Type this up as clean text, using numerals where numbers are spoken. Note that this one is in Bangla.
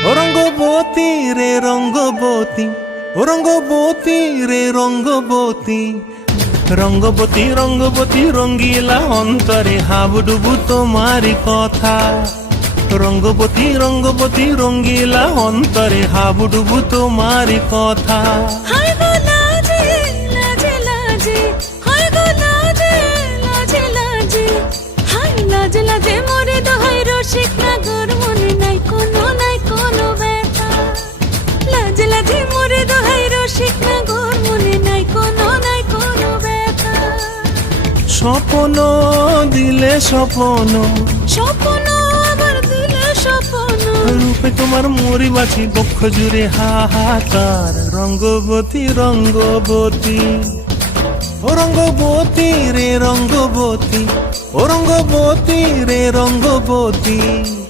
ও রঙ্গবতী রে রঙ্গবতী, ও রঙ্গবতী রে রঙ্গবতী, রঙ্গবতী রঙ্গবতী রঙ্গিলা অন্তরে হাবুডুবু তোমারি কথা। রঙ্গবতী রঙ্গবতী রঙ্গিলা অন্তরে হাবুডুবু তোমারি কথা। হায় গো লাজে লাজে লাজে, হায় গো লাজে লাজে লাজে, হায় লাজে লাজে মোরে দোহাই রসিক নাগর মনে নাই কোনো ব্যথা। লাজে লাজে মোরে দোহাই রসিক নাগর মনে নাই কোনো ব্যথা। স্বপ্ন দিলে স্বপ্ন, স্বপ্ন আবার দিলে স্বপ্ন, রূপে তোমার মরি বাছি বক্ষ জুড়ে হাহাকার। রঙ্গবতী রঙ্গবতী, ও রঙ্গবতী রে রঙ্গবতী, ও রঙ্গবতী রে রঙ্গবতী।